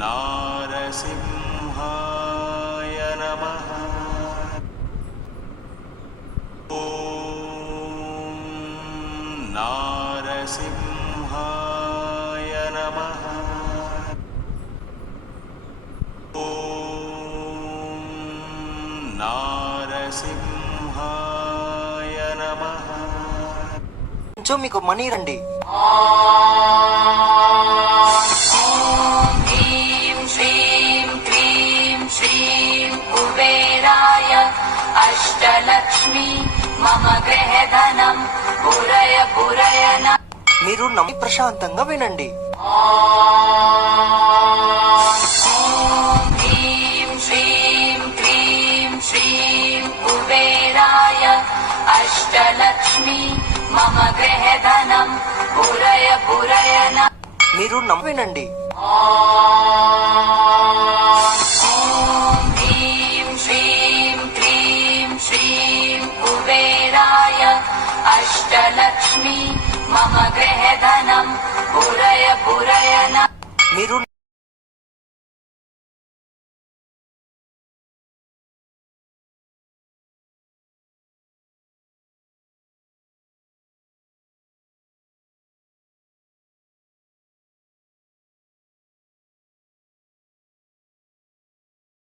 नारसिंहाय नमः। ॐ नारसिंहाय नमः। ॐ नारसिंहाय नमः। जो మీకు మనీ రండి. అష్టలక్ష్మి మమ గృహధనం పురయ పురయన. మీరు నమ్మి ప్రశాంతంగా వినండి. హ్రీం శ్రీం క్లీం శ్రీం కుబేరాయ అష్టలక్ష్మి మమ గృహధనం పురయ పురయన. మీరు నమ్మి వినండి. అష్టలక్ష్మి మమ గృహధనం పురయ పురయన. మీరు